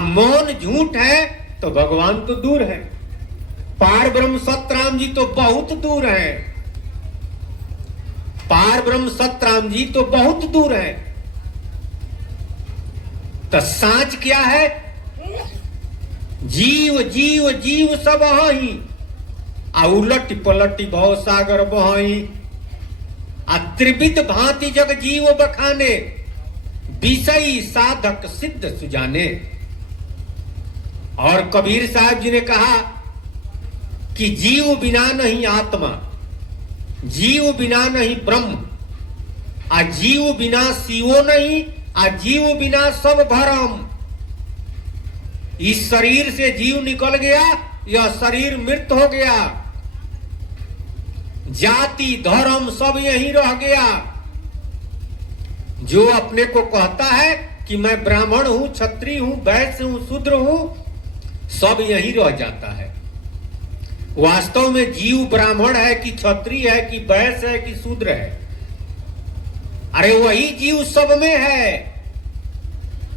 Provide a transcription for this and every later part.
मौन झूठ है तो भगवान तो दूर है, पार ब्रह्म सतराम जी तो बहुत दूर है, पार ब्रह्म सतराम जी तो बहुत दूर है। तो सांच क्या है? जीव जीव जीव सब ही उलटी पलटी भव सागर बही त्रिविध भांति जग जीव बखाने विषयी साधक सिद्ध सुजाने। और कबीर साहब जी ने कहा कि जीव बिना नहीं आत्मा, जीव बिना नहीं ब्रह्म, जीव बिना शिवो नहीं, जीव बिना सब भरम। इस शरीर से जीव निकल गया, यह शरीर मृत हो गया, जाति धर्म सब यही रह गया। जो अपने को कहता है कि मैं ब्राह्मण हूं, क्षत्रिय हूं, वैश्य हूं, शूद्र हूं, सब यही रह जाता है। वास्तव में जीव ब्राह्मण है कि क्षत्रिय है कि वैश्य है कि शूद्र है? अरे वही जीव सब में है।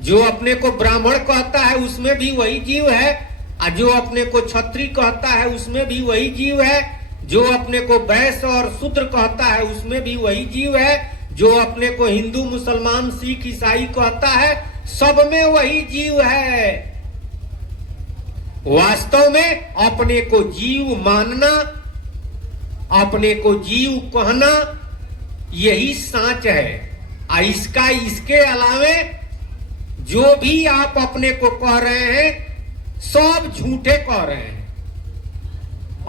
जो अपने को ब्राह्मण कहता है उसमें भी वही जीव है, और जो अपने को क्षत्रिय कहता है उसमें भी वही जीव है, जो अपने को वैश्य और शूद्र कहता है उसमें भी वही जीव है, जो अपने को हिंदू मुसलमान सिख ईसाई कहता है सब में वही जीव है। वास्तव में अपने को जीव मानना, अपने को जीव कहना, यही सांच है। इसका इसके अलावे जो भी आप अपने को कह रहे हैं सब झूठे कह रहे हैं।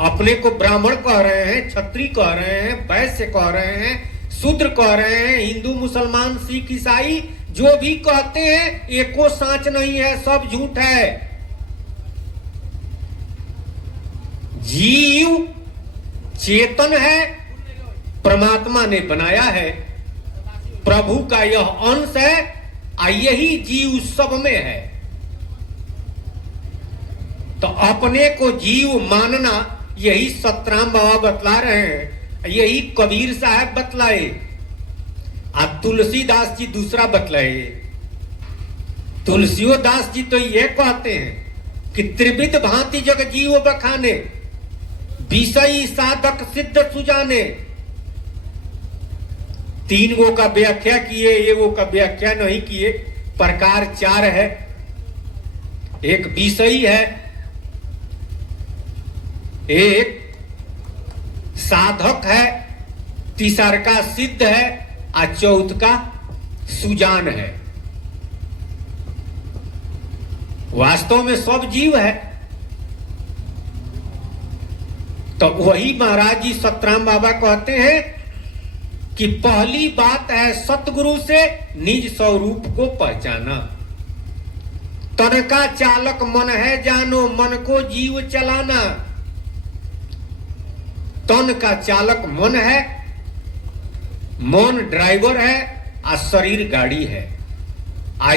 अपने को ब्राह्मण कह रहे हैं, क्षत्रिय कह रहे हैं, वैश्य कह रहे हैं, शूद्र कह रहे हैं, हिंदू मुसलमान सिख ईसाई जो भी कहते हैं एको सांच नहीं है, सब झूठ है। जीव चेतन है, परमात्मा ने बनाया है, प्रभु का यह अंश है, यही जीव सब में है। तो अपने को जीव मानना यही सतराम बाबा बतला रहे हैं, यही कबीर साहब बतलाए, तुलसीदास जी दूसरा बतलाए। तुलसीदास जी तो ये कहते हैं कि त्रिविध भांति जग जीव बखाने विषयी साधक सिद्ध सुजाने। तीन गो का व्याख्या किए, एगो का व्याख्या नहीं किए। प्रकार चार है, एक विषयी है, एक साधक है, तीसर का सिद्ध है, और चौथ का सुजान है। वास्तव में सब जीव है। तो वही महाराज जी सतराम बाबा कहते हैं कि पहली बात है सतगुरु से निज स्वरूप को पहचाना। तन का चालक मन है जानो, मन को जीव चलाना। तन का चालक मन है, मन ड्राइवर है, और शरीर गाड़ी है।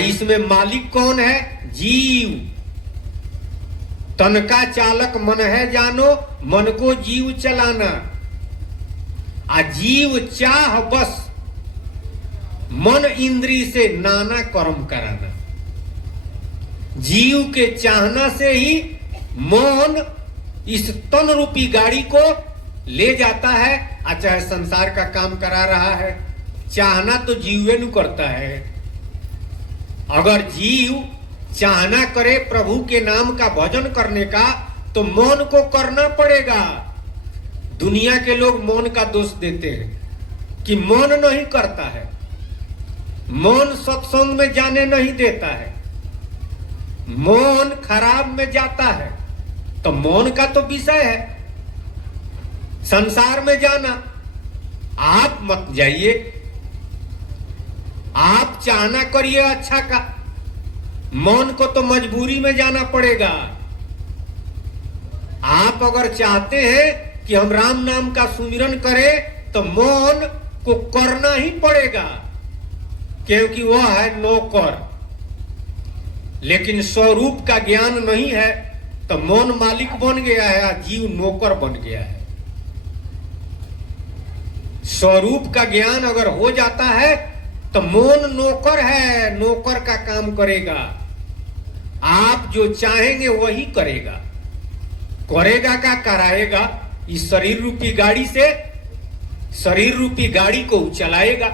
इसमें मालिक कौन है? जीव। तन का चालक मन है जानो, मन को जीव चलाना। जीव चाह बस मन इंद्री से नाना कर्म कराना। जीव के चाहना से ही मन इस तन रूपी गाड़ी को ले जाता है, चाहे संसार का काम करा रहा है। चाहना तो जीवे नु करता है। अगर जीव चाहना करे प्रभु के नाम का भजन करने का, तो मन को करना पड़ेगा। दुनिया के लोग मौन का दोष देते हैं कि मौन नहीं करता है, मौन सत्संग में जाने नहीं देता है, मौन खराब में जाता है। तो मौन का तो विषय है संसार में जाना। आप मत जाइए, आप चाहना करिए अच्छा का, मौन को तो मजबूरी में जाना पड़ेगा। आप अगर चाहते हैं कि हम राम नाम का सुमिरन करें तो मौन को करना ही पड़ेगा, क्योंकि वह है नौकर। लेकिन स्वरूप का ज्ञान नहीं है तो मौन मालिक बन गया है, जीव नौकर बन गया है। स्वरूप का ज्ञान अगर हो जाता है तो मौन नौकर है, नौकर का काम करेगा। आप जो चाहेंगे वही करेगा। करेगा का कराएगा, इस शरीर रूपी गाड़ी से शरीर रूपी गाड़ी को चलाएगा।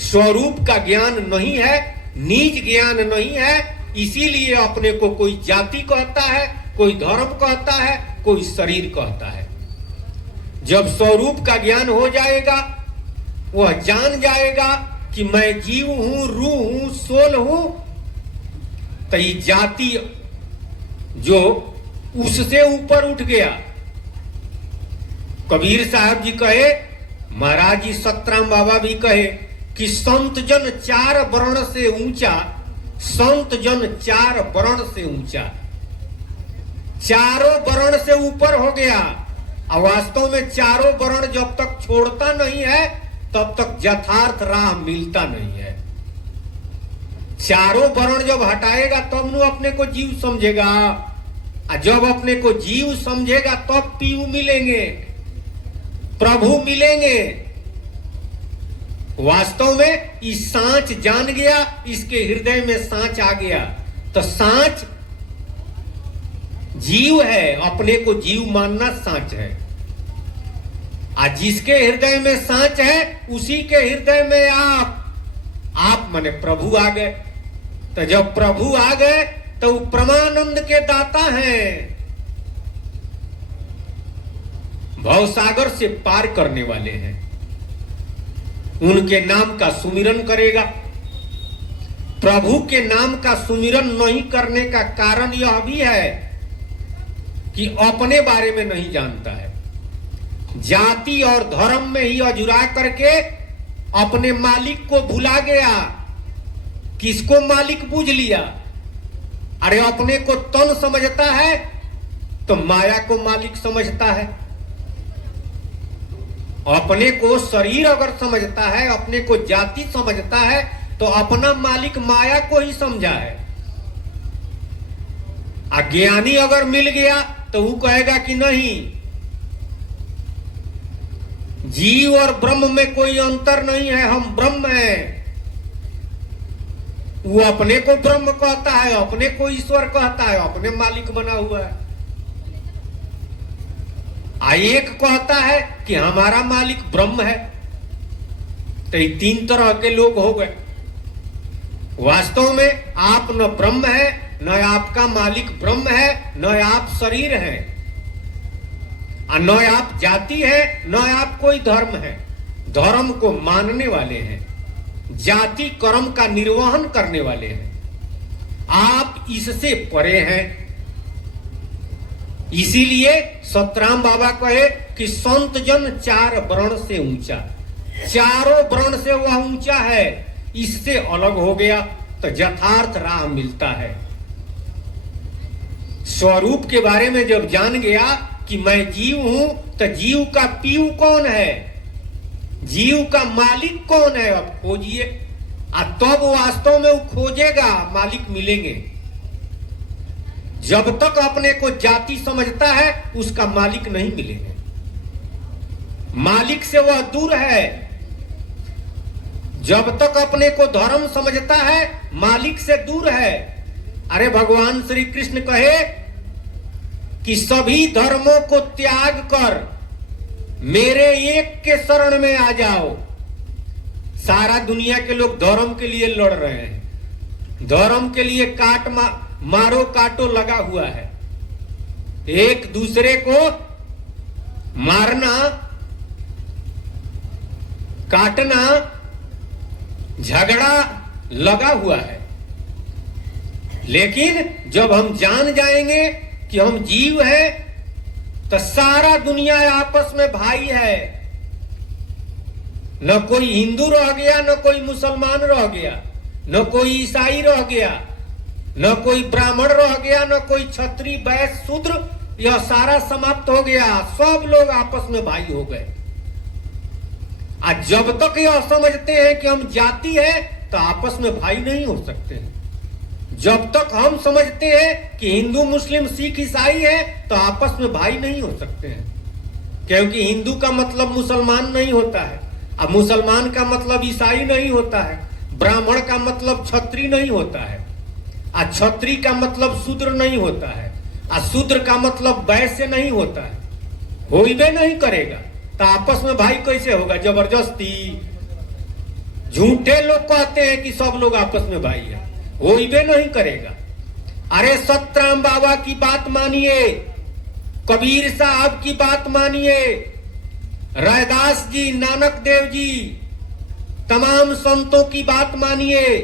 स्वरूप का ज्ञान नहीं है, निज ज्ञान नहीं है, इसीलिए अपने को कोई जाति कहता है, कोई धर्म कहता है, कोई शरीर कहता है। जब स्वरूप का ज्ञान हो जाएगा, वह जान जाएगा कि मैं जीव हूं, रूह हूं, सोल हूं, तो ये जाति जो उससे ऊपर उठ गया। कबीर साहब जी कहे, महाराज जी सतराम बाबा भी कहे कि संत जन चार वर्ण से ऊंचा, संत जन चार वर्ण से ऊंचा, चारों वर्ण से ऊपर हो गया। और वास्तव में चारों वर्ण जब तक छोड़ता नहीं है तब तक यथार्थ राह मिलता नहीं है। चारों वर्ण जब हटाएगा तब न अपने को जीव समझेगा, और जब अपने को जीव समझेगा तब पीयू मिलेंगे, प्रभु मिलेंगे। वास्तव में इस सांच जान गया, इसके हृदय में सांच आ गया, तो सांच जीव है, अपने को जीव मानना सांच है। आज जिसके हृदय में सांच है उसी के हृदय में आप माने प्रभु आ गए। तो जब प्रभु आ गए तो वो परमानंद के दाता हैं, भवसागर से पार करने वाले हैं। उनके नाम का सुमिरन करेगा। प्रभु के नाम का सुमिरन नहीं करने का कारण यह भी है कि अपने बारे में नहीं जानता है। जाति और धर्म में ही अजुरा करके अपने मालिक को भुला गया। किसको मालिक बूझ लिया? अरे अपने को तन समझता है तो माया को मालिक समझता है। अपने को शरीर अगर समझता है, अपने को जाति समझता है, तो अपना मालिक माया को ही समझा है। अज्ञानी अगर मिल गया तो वो कहेगा कि नहीं, जीव और ब्रह्म में कोई अंतर नहीं है, हम ब्रह्म हैं। वो अपने को ब्रह्म कहता है, अपने को ईश्वर कहता है, अपने मालिक बना हुआ है। एक कहता है कि हमारा मालिक ब्रह्म है। तो ये तीन तरह के लोग हो गए। वास्तव में आप न ब्रह्म है, न आपका मालिक ब्रह्म है, न आप शरीर है, न आप जाति है, न आप कोई धर्म है। धर्म को मानने वाले हैं, जाति कर्म का निर्वहन करने वाले हैं। आप इससे परे हैं। इसीलिए सतराम बाबा कहे कि संत जन चार वर्ण से ऊंचा, चारों वर्ण से वह ऊंचा है। इससे अलग हो गया तो यथार्थ राह मिलता है। स्वरूप के बारे में जब जान गया कि मैं जीव हूं, तो जीव का पीयू कौन है, जीव का मालिक कौन है, अब खोजिए। तब वास्तव में वो खोजेगा, मालिक मिलेंगे। जब तक अपने को जाति समझता है उसका मालिक नहीं मिलेगा। मालिक से वह दूर है। जब तक अपने को धर्म समझता है मालिक से दूर है। अरे भगवान श्री कृष्ण कहे कि सभी धर्मों को त्याग कर मेरे एक के शरण में आ जाओ। सारा दुनिया के लोग धर्म के लिए लड़ रहे हैं, धर्म के लिए मारो काटो लगा हुआ है। एक दूसरे को मारना, काटना, झगड़ा लगा हुआ है। लेकिन जब हम जान जाएंगे कि हम जीव हैं, तो सारा दुनिया आपस में भाई है। न कोई हिंदू रह गया, न कोई मुसलमान रह गया, न कोई ईसाई रह गया, न कोई ब्राह्मण रह गया, न कोई क्षत्रिय वैश्य शूद्र। यह सारा समाप्त हो गया। सब लोग आपस में भाई हो गए। आज जब तक यह समझते हैं कि हम जाति है तो आपस में भाई नहीं हो सकते। जब तक हम समझते हैं कि हिंदू मुस्लिम सिख ईसाई है तो आपस में भाई नहीं हो सकते हैं। क्योंकि हिंदू का मतलब मुसलमान नहीं होता है, अब मुसलमान का मतलब ईसाई नहीं होता है, ब्राह्मण का मतलब क्षत्रिय नहीं होता है। क्षत्रिय का मतलब शूद्र नहीं होता है, शूद्र का मतलब वैश्य नहीं होता है, हो ही नहीं करेगा। तो आपस में भाई कैसे होगा? जबरदस्ती। झूठे लोग कहते हैं कि सब लोग आपस में भाई है, हो ही नहीं करेगा। अरे सतराम बाबा की बात मानिए, कबीर साहब की बात मानिए, रैदास जी, नानक देव जी, तमाम संतों की बात मानिए।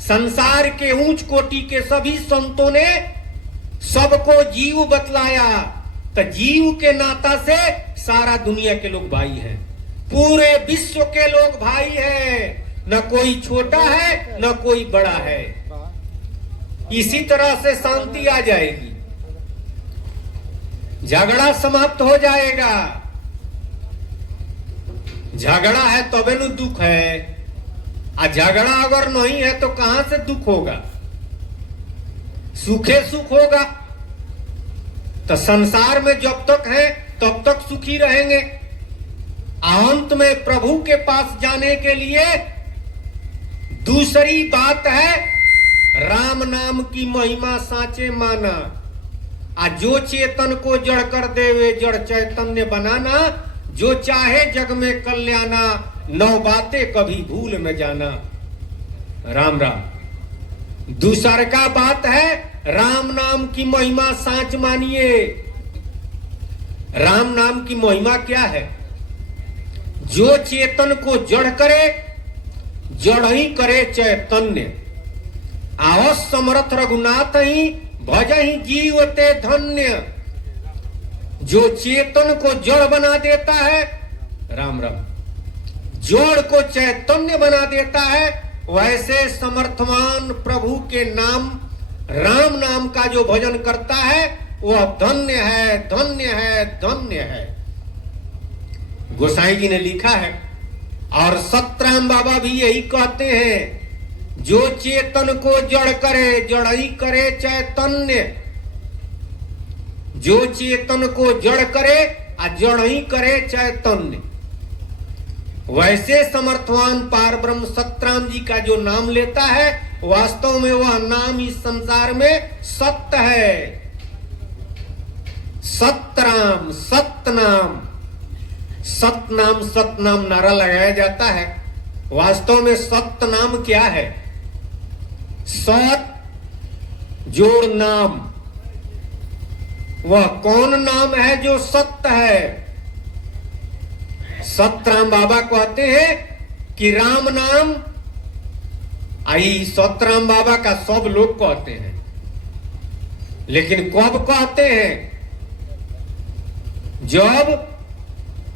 संसार के ऊंच कोटि के सभी संतों ने सबको जीव बतलाया, तो जीव के नाता से सारा दुनिया के लोग भाई हैं, पूरे विश्व के लोग भाई हैं, न कोई छोटा है न कोई बड़ा है। इसी तरह से शांति आ जाएगी, झगड़ा समाप्त हो जाएगा। झगड़ा है तबे न दुख है, झगड़ा अगर नहीं है तो कहां से दुख होगा? सुखे सुख होगा। तो संसार में जब तक है तब तक सुखी रहेंगे। अंत में प्रभु के पास जाने के लिए दूसरी बात है, राम नाम की महिमा साचे माना। जो चेतन को जड़ कर देवे जड़ चैतन्य बनाना, जो चाहे जग में कल्याणा, 9 बातें कभी भूल न जाना। राम राम। दूसर का बात है, राम नाम की महिमा साच मानिए। राम नाम की महिमा क्या है? जो चेतन को जड़ करे, जड़ ही करे चैतन्य। आओ समर्थ रघुनाथ ही भजहि जीवते धन्य। जो चेतन को जड़ बना देता है, राम राम, जड़ को चैतन्य बना देता है, वैसे समर्थवान प्रभु के नाम राम नाम का जो भजन करता है वह धन्य है, धन्य है, धन्य है। गोसाई जी ने लिखा है, और सतराम बाबा भी यही कहते हैं, जो चेतन को जड़ करे जड़ ही करे चैतन्य। जो चेतन को जड़ करे जड़ ही करे चैतन्य। वैसे समर्थवान पार ब्रह्म सतराम जी का जो नाम लेता है, वास्तव में वह नाम इस संसार में सत्य है। सतराम, सतनाम, सतनाम सतनाम नारा लगाया जाता है। वास्तव में सतनाम क्या है? सत जोड़ नाम। वह कौन नाम है जो सत्य है? सतराम बाबा कहते हैं कि राम नाम, आई सतराम बाबा का सब लोग कहते हैं, लेकिन कब कहते हैं? जब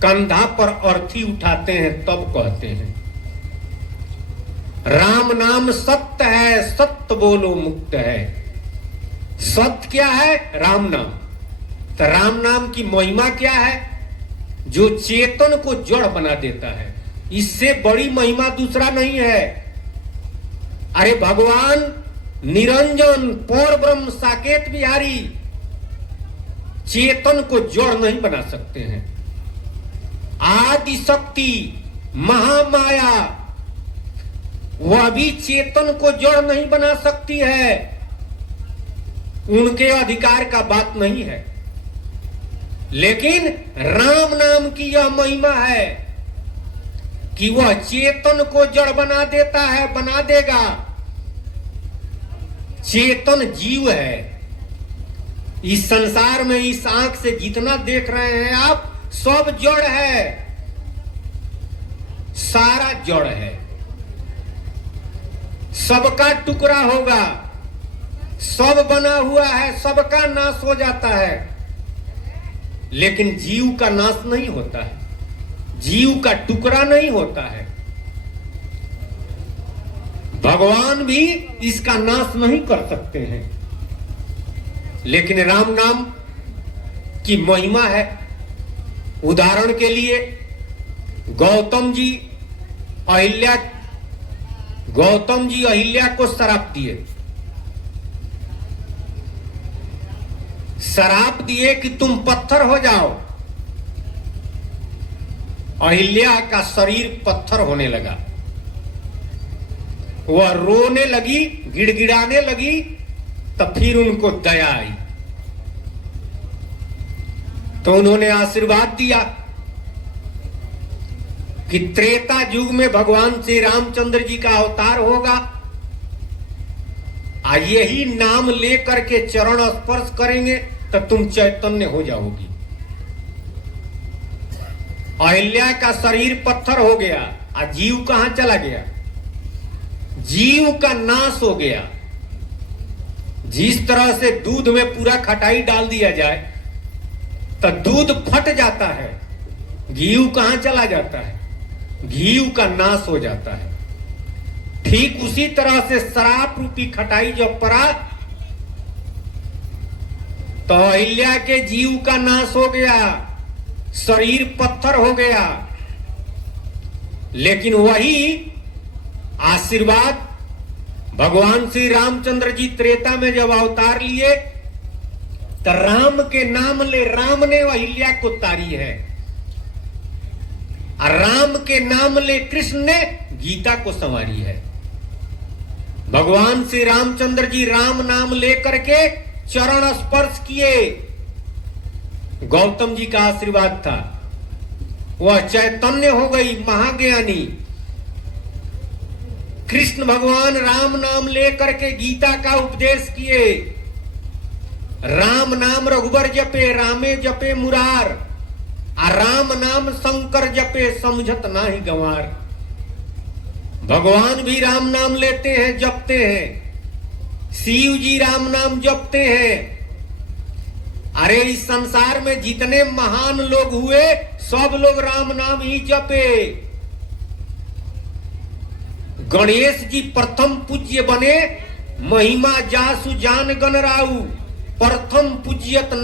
कंधा पर अर्थी उठाते हैं तब कहते हैं। राम नाम सत्य है, सत्य बोलो मुक्त है। सत्य क्या है? राम नाम। तो राम नाम की महिमा क्या है? जो चेतन को जड़ बना देता है। इससे बड़ी महिमा दूसरा नहीं है। अरे भगवान निरंजन पर ब्रह्म साकेत बिहारी चेतन को जड़ नहीं बना सकते हैं। आदि शक्ति महामाया वह भी चेतन को जड़ नहीं बना सकती है। उनके अधिकार का बात नहीं है। लेकिन राम नाम की यह महिमा है कि वह चेतन को जड़ बना देता है, बना देगा। चेतन जीव है। इस संसार में इस आंख से जितना देख रहे हैं आप, सब जड़ है, सारा जड़ है। सबका टुकड़ा होगा, सब बना हुआ है, सबका नाश हो जाता है, लेकिन जीव का नाश नहीं होता है, जीव का टुकड़ा नहीं होता है। भगवान भी इसका नाश नहीं कर सकते हैं। लेकिन राम नाम की महिमा है। उदाहरण के लिए गौतम जी अहिल्या को श्राप दिए। श्राप दिए कि तुम पत्थर हो जाओ। अहिल्या का शरीर पत्थर होने लगा। वह रोने लगी, गिड़गिड़ाने लगी, तब फिर उनको दया आई तो उन्होंने आशीर्वाद दिया कि त्रेता युग में भगवान श्री रामचंद्र जी का अवतार होगा, यही नाम लेकर के चरण स्पर्श करेंगे तो तुम चैतन्य हो जाओगी। अहिल्या का शरीर पत्थर हो गया, जीव कहां चला गया? जीव का नाश हो गया। जिस तरह से दूध में पूरा खटाई डाल दिया जाए तो दूध फट जाता है, घी कहां चला जाता है? घी का नाश हो जाता है। ठीक उसी तरह से शराब रूपी खटाई जब पड़ा तो अहिल्या के जीव का नाश हो गया, शरीर पत्थर हो गया। लेकिन वही आशीर्वाद भगवान श्री रामचंद्र जी त्रेता में जब अवतार लिए तो राम के नाम ले राम ने अहिल्या को तारी है, और राम के नाम ले कृष्ण ने गीता को संवारी है। भगवान श्री रामचंद्र जी राम नाम लेकर के चरण स्पर्श किए, गौतम जी का आशीर्वाद था, वह चैतन्य हो गई, महाज्ञानी। कृष्ण भगवान राम नाम लेकर के गीता का उपदेश किए, राम नाम रघुबर जपे रामे जपे मुरार, राम नाम शंकर जपे समझत नाही गंवार। भगवान भी राम नाम लेते हैं, जपते हैं, शिव जी राम नाम जपते हैं। अरे इस संसार में जितने महान लोग हुए सब लोग राम नाम ही जपे। गणेश जी प्रथम पूज्य बने, महिमा जासु जान गण राउ, प्रथम पूज्यत